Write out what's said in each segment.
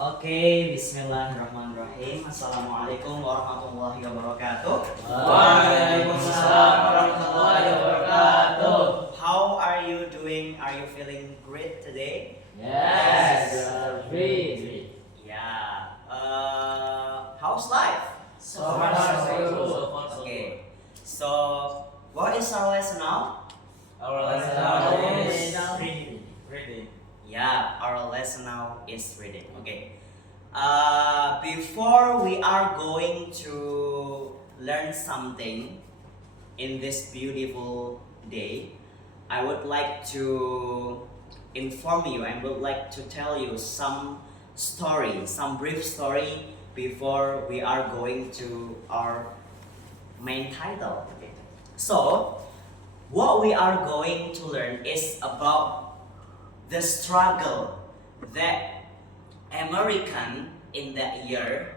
Oke, bismillahirrahmanirrahim. Assalamualaikum warahmatullahi wabarakatuh. Waalaikumsalam warahmatullahi wabarakatuh. How are you doing? Are you feeling great today? Yes, we are free. Yeah. How's life? So far so good. Okay. So, what is our lesson now? Our lesson now is Reading. Yeah, our lesson now is reading. Okay. Before we are going to learn something in this beautiful day, I would like to inform you. I would like to tell you some story, some brief story before we are going to our main title. Okay. So, what we are going to learn is about the struggle that American in that year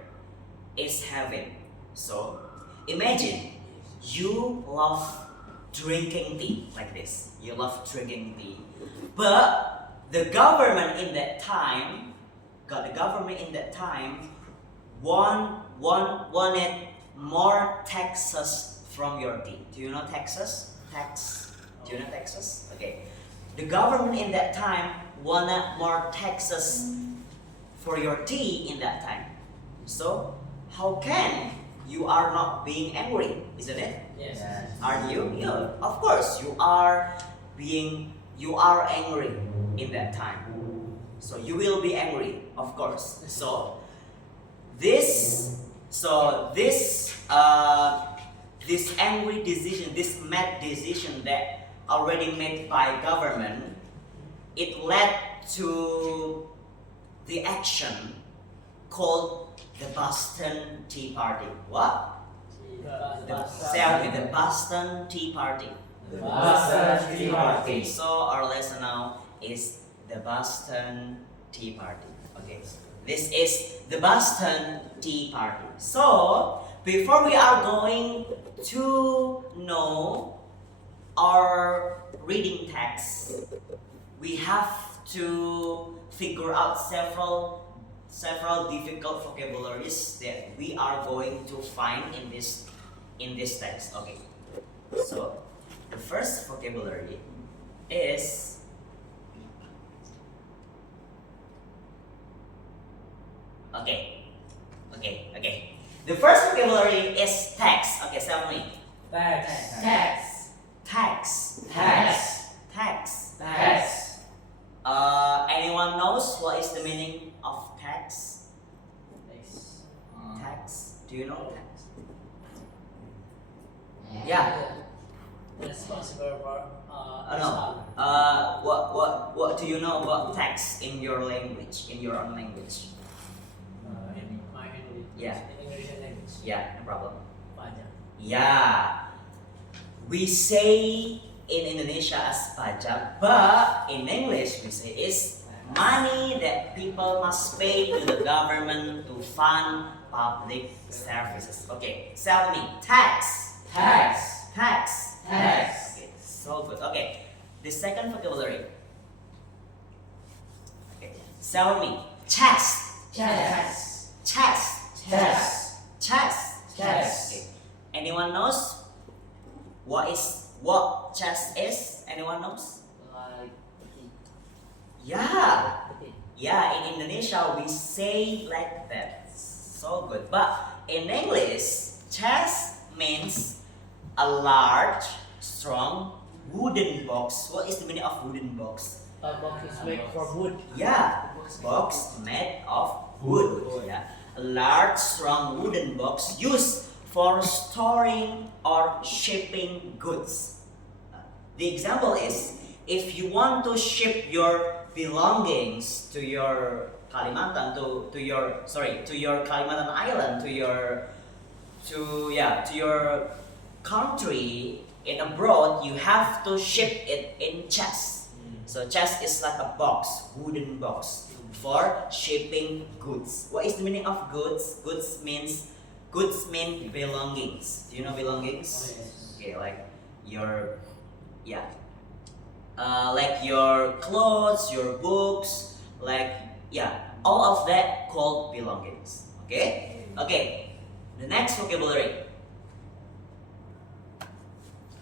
is having. So imagine you love drinking tea like this. You love drinking tea, but the government in that time, wanted more taxes from your tea. Do you know taxes? Do you know taxes? Okay. The government in that time wanted more taxes for your tea in that time. So, how can you are not being angry, isn't it? yes. Are you? Yeah, of course you are angry in that time. So you will be angry, of course. So this angry decision, this mad decision that already made by government, it led to the action called the Boston Tea Party. What? Tell me, the Boston Tea Party. The Boston Tea Party. So our lesson now is the Boston Tea Party. Okay, this is the Boston Tea Party. So before we are going to know our reading text, we have to figure out several difficult vocabularies that we are going to find in this text. Okay, so the first vocabulary is okay. The first vocabulary is tax. Okay, tell me. Tax. Anyone knows what is the meaning of tax? Tax. Do you know tax? Yeah. Responsible for No. What do you know about tax in your language? In your own language? in my language. Yeah. In English language. Yeah, no problem. Pajak. Yeah. We say in Indonesia as pajak, but in English we say is money that people must pay to the government to fund public services. Okay, tell me, tax. Okay, so good. Okay, the second vocabulary. Okay, tell me, chest. Okay. Anyone knows what chest is? Anyone knows? Like Yeah, in Indonesia we say like that. So good. But in English, chest means a large, strong wooden box. What is the meaning of wooden box? a box is made from wood. Yeah, box made of wood. Yeah, a large, strong wooden box used for storing or shipping goods. The example is if you want to ship your belongings to your Kalimantan, to your Kalimantan Island, to your country in abroad, you have to ship it in chest. So chest is like a box, wooden box for shipping goods. What is the meaning of goods? Goods mean belongings. Do you know belongings? Okay, like your like your clothes, your books, like all of that called belongings. Okay? Okay. The next vocabulary.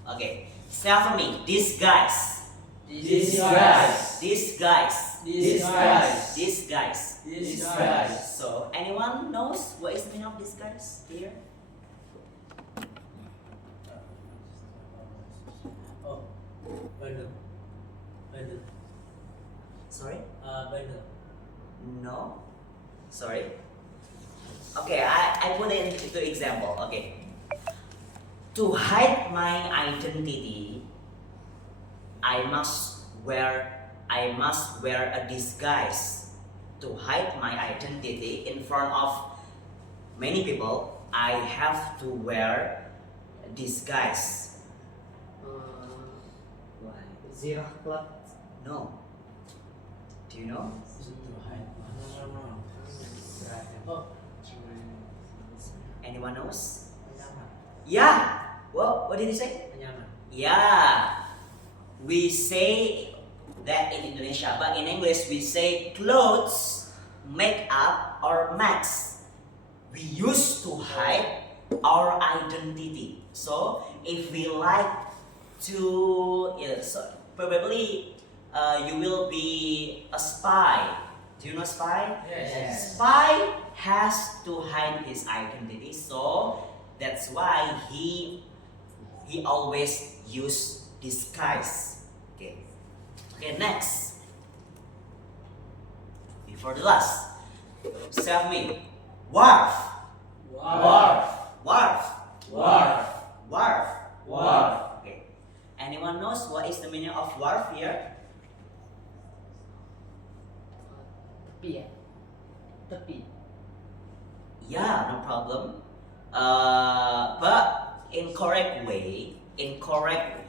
Okay. Say after me. Disguise. Disguise. Disguise. Disguise. Disguise. Disguise. So, anyone knows what is the meaning of disguise here? Oh, bundle. Bundle. Sorry? Bundle. No. Sorry. Okay, I put it into example. Okay. To hide my identity, I must wear a disguise. To hide my identity in front of many people, I have to wear a disguise. Zirah plat. No. Do you know? Oh, Anyone knows? penyaman. Yeah. What did he say? Penyaman. Yeah. We say that in Indonesia, but in English we say clothes, makeup, or masks. We used to hide our identity. So if we like to, so probably you will be a spy. Do you know spy? Yes. Spy has to hide his identity, so that's why he always use disguise. Okay. Okay, next. Before the last. Say me. Wharf. Wharf. Wharf. Wharf. Wharf. Wharf. Okay. Anyone knows what is the meaning of wharf here? Tepi ya. Tepi. Yeah, no problem. But in correct way, in correct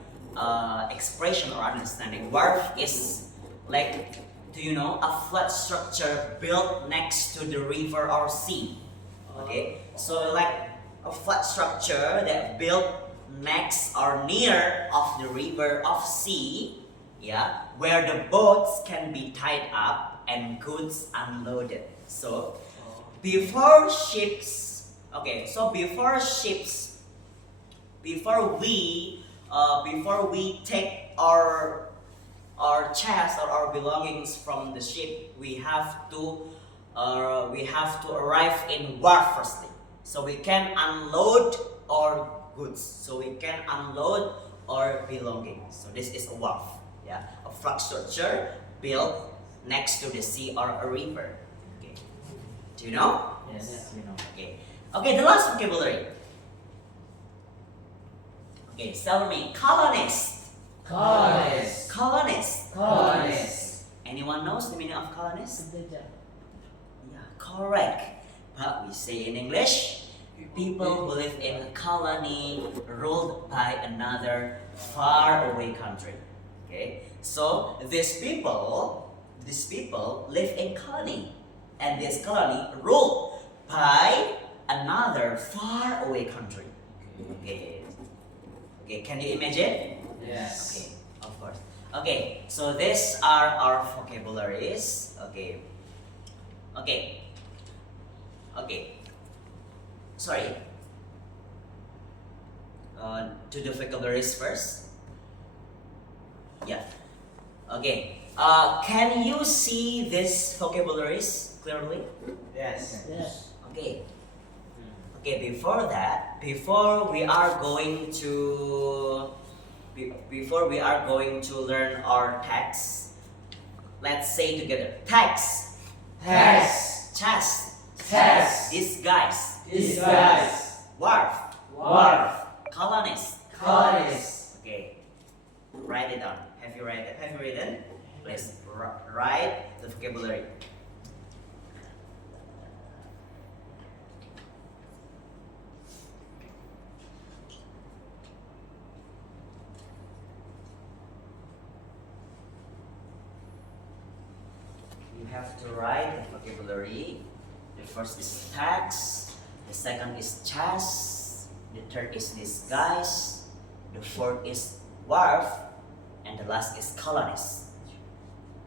expression or understanding, wharf is like, do you know, a flat structure built next to the river or sea. Okay, so like a flat structure that built next or near of the river of sea, yeah, where the boats can be tied up and goods unloaded. So before ships, okay, so before we take our chest or our belongings from the ship, we have to arrive in wharf firstly, so we can unload our goods, so we can unload our belongings. So this is a wharf, yeah, a flat structure built next to the sea or a river. Okay, do you know? Yes, you know. Okay. Okay, the last vocabulary. Okay, tell me, colonist. Colonist. Colonist. Colonist. Anyone knows the meaning of colonist? Penjajah. Yeah, correct. But we say in English, people who live in a colony ruled by another far away country. Okay, so these people live in colony, and this colony ruled by another far away country. Okay. Okay, can you imagine? Yes. Okay, of course. Okay, so these are our vocabularies. Okay. Okay. Okay. Sorry. To the vocabularies first. Yeah. Okay. Can you see these vocabularies clearly? Yes. Yes. Okay. Okay, before that, before we are going to learn our text, let's say together. Text, Text. chest, Text. disguise, Disguise. wharf, Wharf. colonist. Colonist. Okay, write it down. Have you written? Please write the vocabulary. You have to write the vocabulary. The first is text, the second is chest, the third is disguise, the fourth is wharf, and the last is colonist.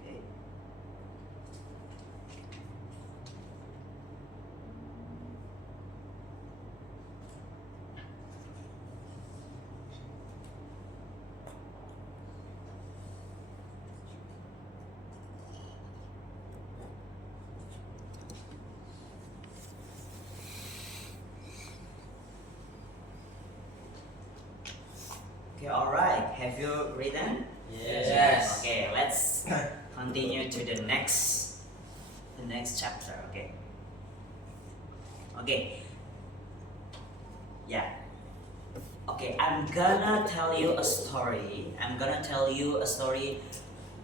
Okay. Okay, alright. Have you written? Yes. Okay, let's continue to the next chapter. Okay. Okay. Yeah. Okay, I'm gonna tell you a story.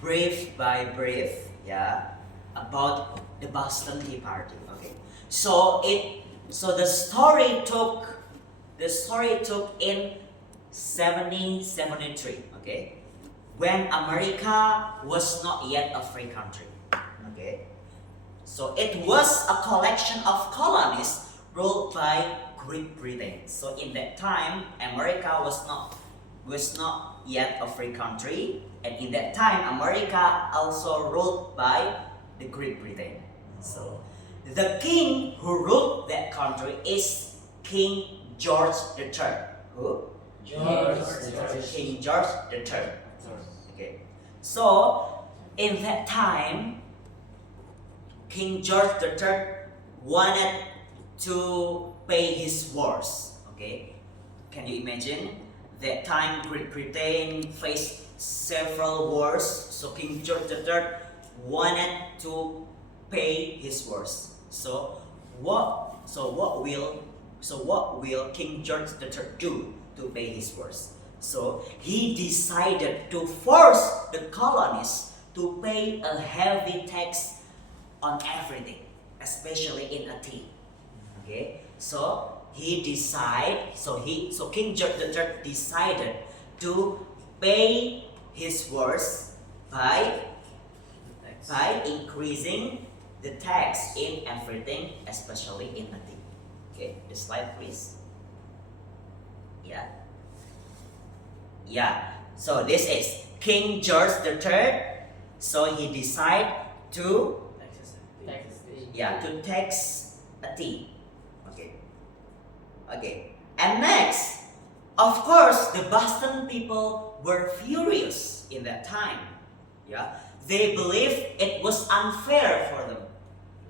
Brief by brief, yeah, about the Boston Tea Party. Okay. So the story took in 1773, okay, when America was not yet a free country. Okay. So it was a collection of colonies ruled by Great Britain. So in that time, America was not yet a free country, and in that time, America also ruled by the Great Britain. So the king who ruled that country is King George III. Who? King George III. Okay. So in that time, King George III wanted to pay his wars. Okay, can you imagine? That time Great Britain faced several wars, so King George III wanted to pay his wars. So what will King George III do to pay his wars? So he decided to force the colonies to pay a heavy tax on everything, especially in a tea. Okay, so King George III decided to pay his wars by increasing the tax in everything, especially in a tea. Okay, the slide please. Yeah. So this is King George III. So he decided to tax a tea. Okay. And next, of course, the Boston people were furious in that time. Yeah. They believed it was unfair for them.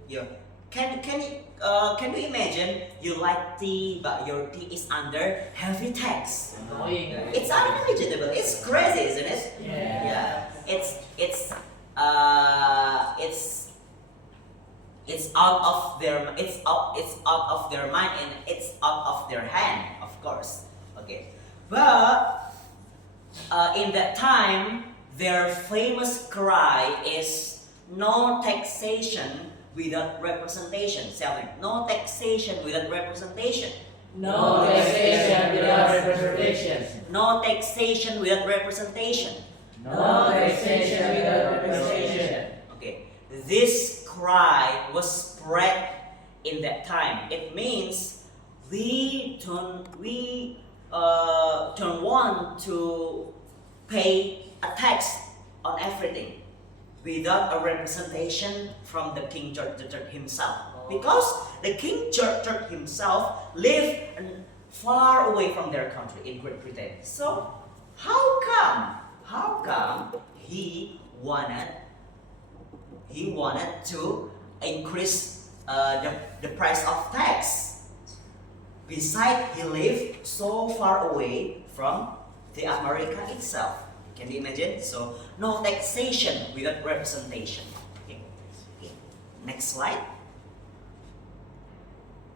Yeah. Can you imagine you like tea but your tea is under heavy tax? It's unimaginable. It's crazy, isn't it? Yeah. It's out of their mind and it's out of their hand, of course. Okay, but in that time, their famous cry is no taxation without representation. No taxation without representation. No taxation without representation. No taxation without representation. No taxation without representation. Okay, this cry was spread in that time. It means we don't want to pay a tax on everything without a representation from the King George III himself, because the King George III himself lived far away from their country in Great Britain. So how come he wanted to increase the price of tax? Besides, he lived so far away from the America itself. Can you imagine? So no taxation without representation. Okay. Next slide.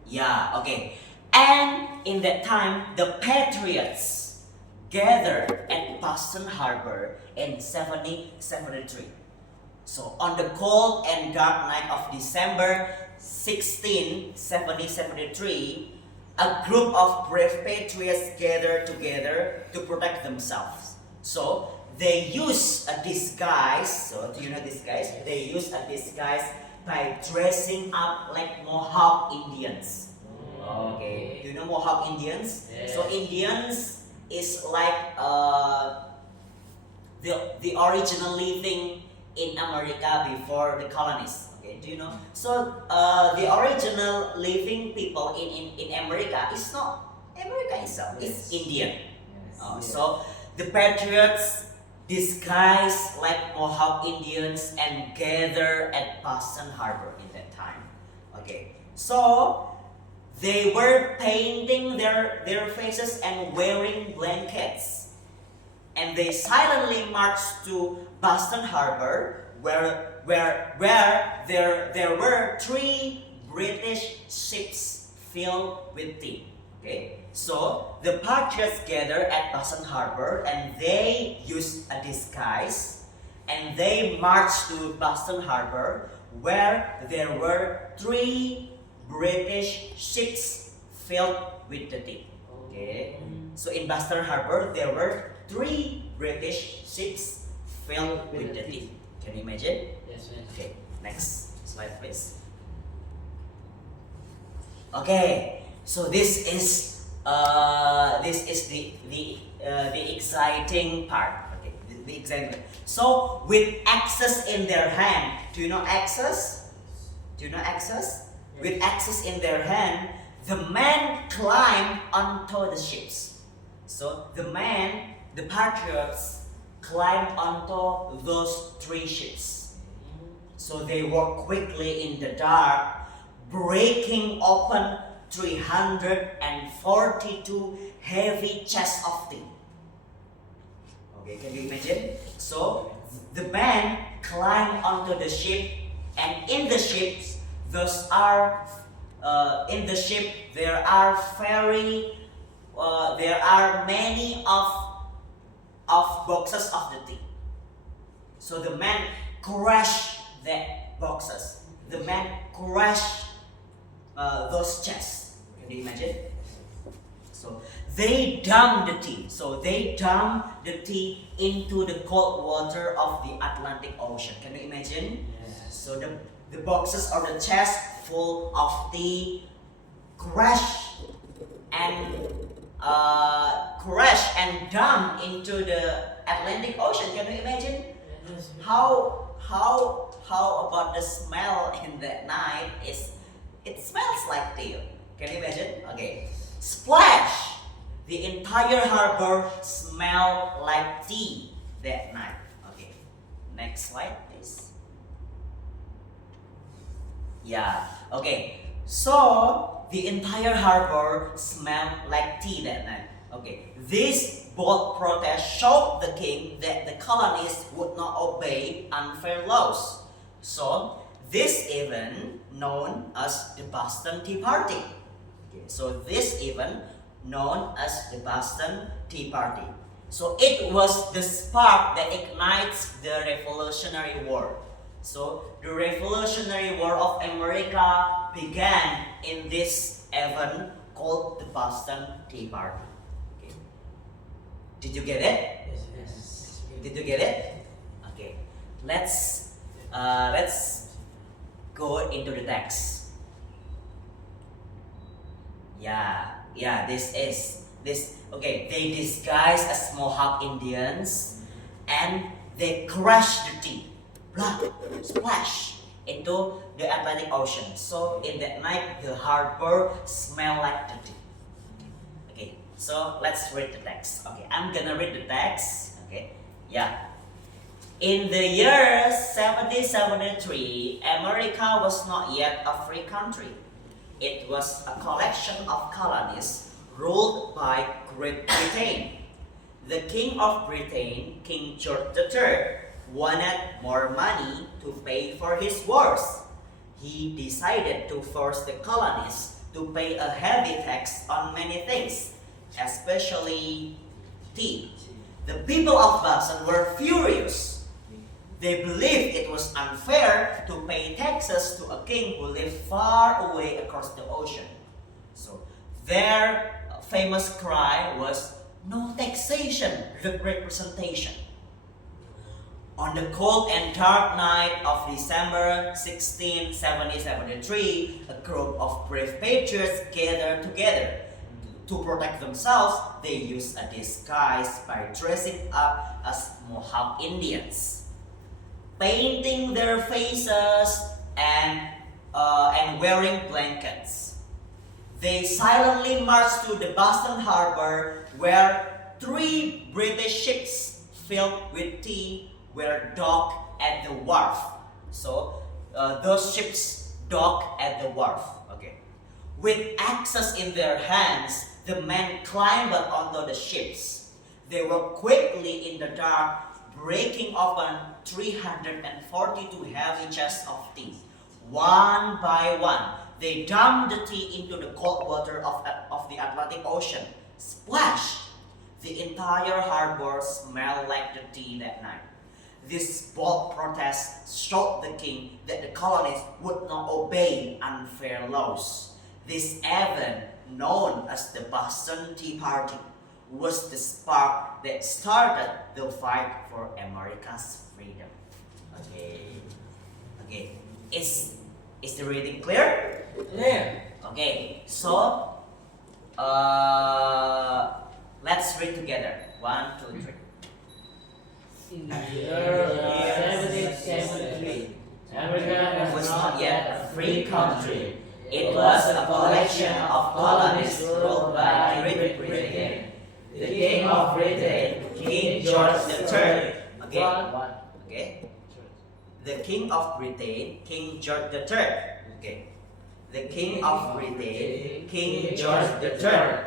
Yeah. Okay. And in that time, the Patriots gathered at Boston Harbor in 1773. So on the cold and dark night of December 16, 1773, a group of brave patriots gathered together to protect themselves. So they used a disguise. So do you know disguise? They used a disguise by dressing up like Mohawk Indians. Okay. Do you know Mohawk Indians? Yes. So Indians is like the original living in America before the colonies. Okay, do you know? So the original living people in America is not America itself. It's Indian. So the Patriots disguised like Mohawk Indians and gather at Boston Harbor in that time. Okay, so they were painting their faces and wearing blankets and they silently marched to Boston Harbor, where there were 3 British ships filled with tea. Okay, so the patriots gathered at Boston Harbor, and they used a disguise, and they marched to Boston Harbor, where there were 3 British ships filled with the tea. Okay, so in Boston Harbor there were 3 British ships filled with the tea. Can you imagine? Yes, yes. Okay, next slide, please. Okay, so this is the exciting part. Okay, the exciting. So with axes in their hand, do you know axes? Do you know axes? With axes in their hand, the men climbed onto the ships. So the patriots climbed onto those 3 ships. So they walked quickly in the dark, breaking open 342 heavy chests of tea. Okay, can you imagine? So the men climbed onto the ship, and in the ships, there are many of boxes of the tea. So the men crushed the boxes. The men crushed those chests. Can you imagine? So they dumped the tea. So they dumped the tea into the cold water of the Atlantic Ocean. Can you imagine? Yes. So the boxes or the chests full of tea crushed and dumped into the Atlantic Ocean. Can you imagine? Yes. How about the smell in that night? It smells like tea. Can you imagine? Okay. Splash! The entire harbor smelled like tea that night. Okay. Next slide, please. Yeah. Okay. So the entire harbor smelled like tea that night. Okay. This bold protest showed the king that the colonists would not obey unfair laws. So this event known as the Boston Tea Party. Okay. So this event known as the Boston Tea Party. So it was the spark that ignites the Revolutionary War. So the Revolutionary War of America began in this event called the Boston Tea Party. Okay. Did you get it? Yes, yes. Did you get it? Okay. Let's go into the text. Yeah, this. Okay, they disguise as Mohawk Indians, and they crush the tea, blah, splash into the Atlantic Ocean. So in that night, the harbor smelled like the tea. Okay, so let's read the text. Okay, I'm gonna read the text. Okay, yeah. In the year 1773, America was not yet a free country. It was a collection of colonies ruled by Great Britain. The King of Britain, King George III, wanted more money to pay for his wars. He decided to force the colonies to pay a heavy tax on many things, especially tea. The people of Boston were furious. They believed it was unfair to pay taxes to a king who lived far away across the ocean. So their famous cry was, "No taxation, the representation." On the cold and dark night of December 16, 1773, a group of brave patriots gathered together. To protect themselves, they used a disguise by dressing up as Mohawk Indians, painting their faces and wearing blankets. They silently marched to the Boston Harbor, where 3 British ships filled with tea were docked at the wharf. So those ships docked at the wharf. Okay. With axes in their hands, the men climbed onto the ships. They were quickly in the dark, breaking open 342 heavy chests of tea. One by one, they dumped the tea into the cold water of the Atlantic Ocean. Splash! The entire harbor smelled like the tea that night. This bold protest showed the king that the colonies would not obey unfair laws. This event, known as the Boston Tea Party, was the spark that started the fight for America's freedom. Okay. Is the reading clear? Yeah. Okay. So, let's read together. 1, 2, 3. In the year of 1773, America was not yet a free country. It was a collection of colonies ruled by Great Britain. The King of Britain, King George III. Okay. The King of Britain, King George III. Okay. The King of Britain, King George III,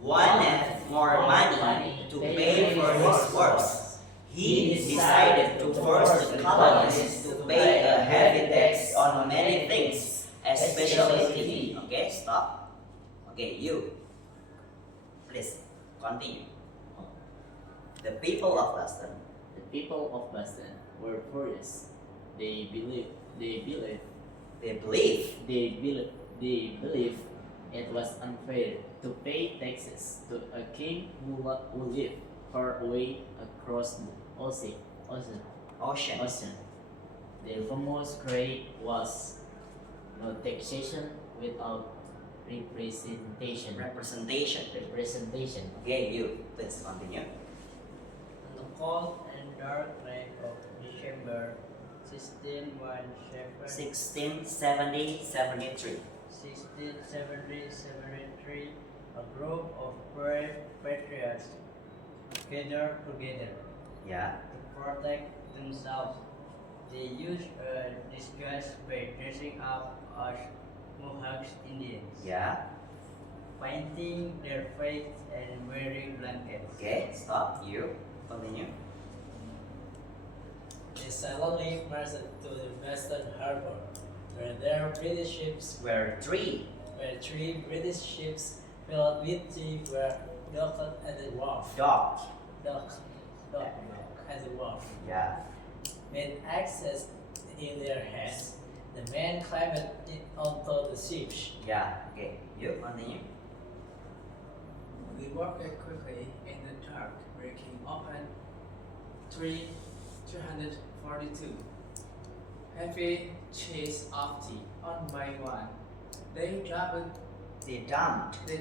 wanted more money to pay for his works. He decided to force the colonies to pay a heavy tax on many things, especially tea. Okay, stop. Okay, you. Please continue. The people of Boston. The people of Boston were furious. They believed it was unfair to pay taxes to a king who lived far away across the ocean. Their famous cry was no taxation without representation. Okay, you. Please continue. On the cold and dark night of December 1673. 1673, a group of brave patriots gathered together Yeah. to protect themselves. They used a disguise by dressing up as Mohawks Indians, Yeah. painting their faces and wearing blankets. Okay, stop. You. Continue. They silently marched to the Western Harbor, where three British ships filled with tea were docked at the wharf. Dock. Docked at the wharf. Yeah. With axes in their hands, the men climbed it onto the ships. Yeah. Okay. You. Continue. We walked quickly in the dark, breaking open 342 heavy chests of tea. One by one, they dumped They dumped. the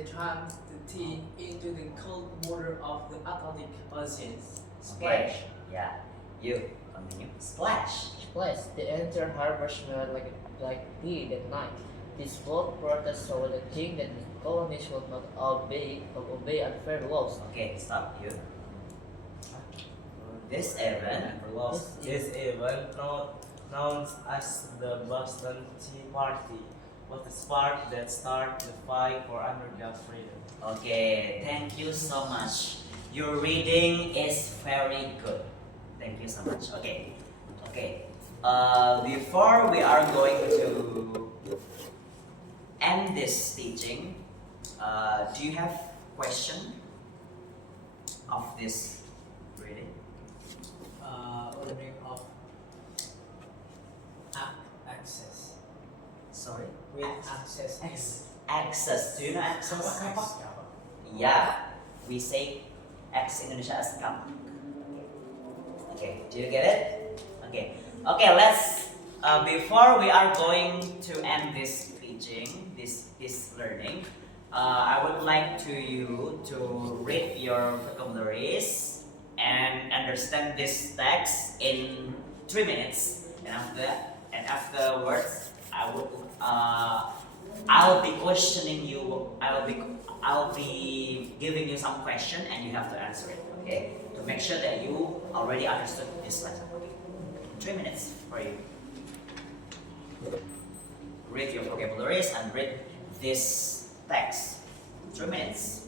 tea into the cold water of the Atlantic Ocean. Okay. Yeah. You. Continue. Splash. Splash, the entire harbor smelled like tea that night. This bold protest showed the king that the colonies would not obey unfair laws. Okay. Stop. You. This event. This event, known as the Boston Tea Party, was the spark that started the fight for America's freedom. Okay. Thank you so much. Your reading is very good. Thank you so much. Okay. Before we are going to end this teaching, do you have question of this reading? Ordering of access. Sorry. With access. Access. Do you know access? Access. Yeah. We say X Indonesia as come. Okay. Do you get it? Okay. Let's. Before we are going to end this teaching, this learning, I would like you to read your vocabularies and understand this text in 3 minutes. And afterwards, I'll be questioning you. I'll be giving you some question, and you have to answer it. Okay, to make sure that you already understood this lesson. Okay, 3 minutes for you. Read your vocabularies and read this text. 3 minutes.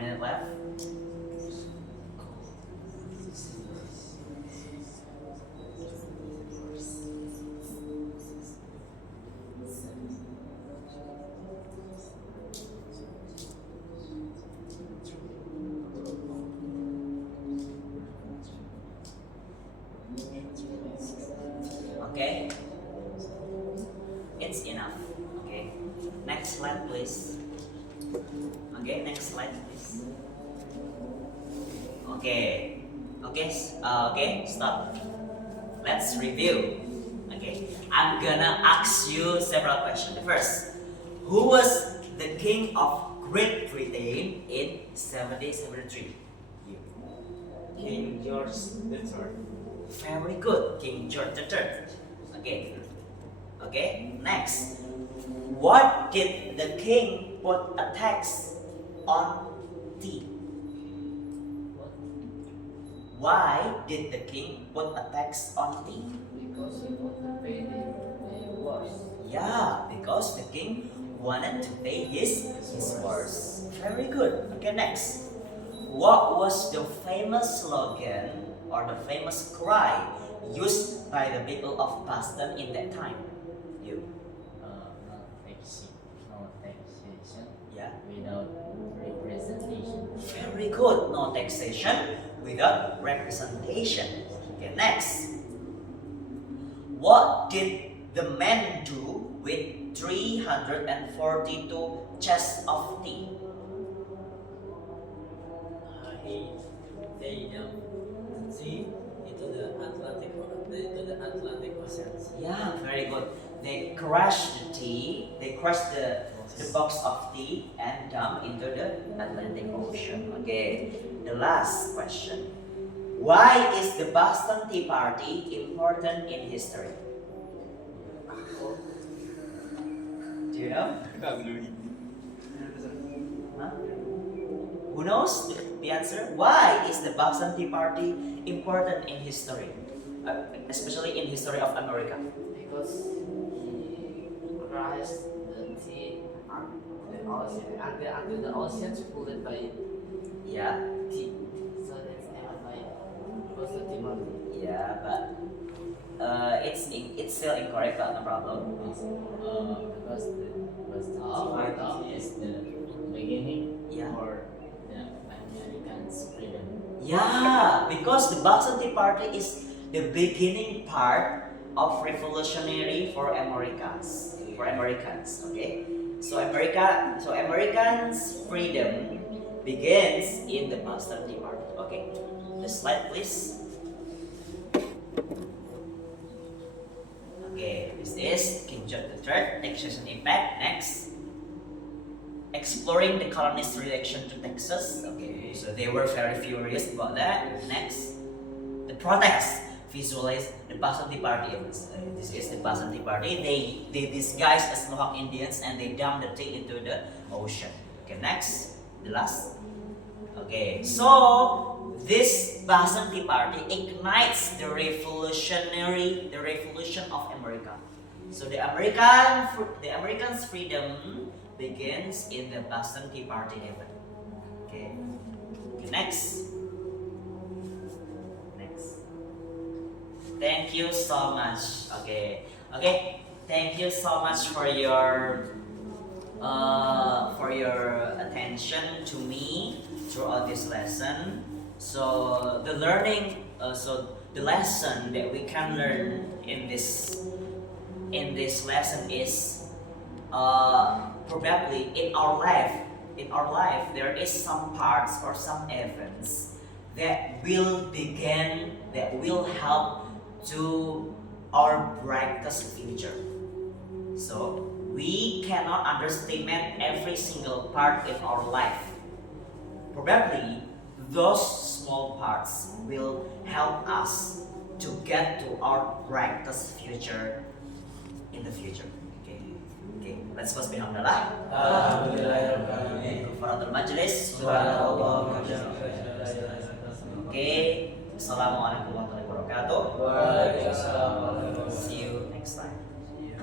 minutes left. Okay, it's enough. Okay, next slide, please. Okay, next slide, please. Okay, stop. Let's review. Okay, I'm gonna ask you several questions. First, who was the king of Great Britain in 1773? You. King George III. Very good, King George III. Okay. Okay, next. What did the king put a tax on tea? Why did the king put a tax on tea? Because he want to pay the wars. Yeah, because the king wanted to pay his wars. Very good. Okay, next. What was the famous slogan or the famous cry used by the people of Boston in that time? You. No taxation Yeah. without representation. Very good. No taxation without representation. Okay, next. What did the men do with 342 chests of tea? They dumped the tea into the Atlantic Ocean. Yeah, very good. They crushed the tea, they crushed the box of tea and dump into the Atlantic Ocean. Okay, the last question. Why is the Boston Tea Party important in history? Do you know? Huh? Who knows the answer? Why is the Boston Tea Party important in history? Especially in history of America. Because he crushed the tea on the ocean until the oceans polluted by Yeah, tea. So that's never by because the tea party. yeah, but it's still incorrect, but no problem. Because the tea party is the beginning Yeah. for the Americans' freedom. Yeah, because the Boston Tea Party is the beginning part of revolutionary for Americans. Okay. So Americans' freedom begins in the Boston Tea Party. Okay. The slide, please. Okay, this is King George III, taxation impact. Next, exploring the colonists' reaction to Texas. Okay, so they were very furious about that. Next, the protest. Visualize the Boston Tea Party. This is the Boston Tea Party. They disguise as Mohawk Indians and they dump the tea into the ocean. Okay, next, the last. Okay, so this Boston Tea Party ignites the revolution of America. So the Americans' freedom begins in the Boston Tea Party event. Okay. Next. Thank you so much. Okay. Thank you so much for your attention to me throughout this lesson. So the lesson that we can learn in this lesson is probably in our life there is some parts or some events that will help to our brightest future. So we cannot underestimate every single part in our life. Probably those small parts will help us to get to our brightest future in the future. Okay. Let's first Alhamdulillah. Kufaratul majlis. Okay. Assalamualaikum warahmatullahi wabarakatuh. See you next time.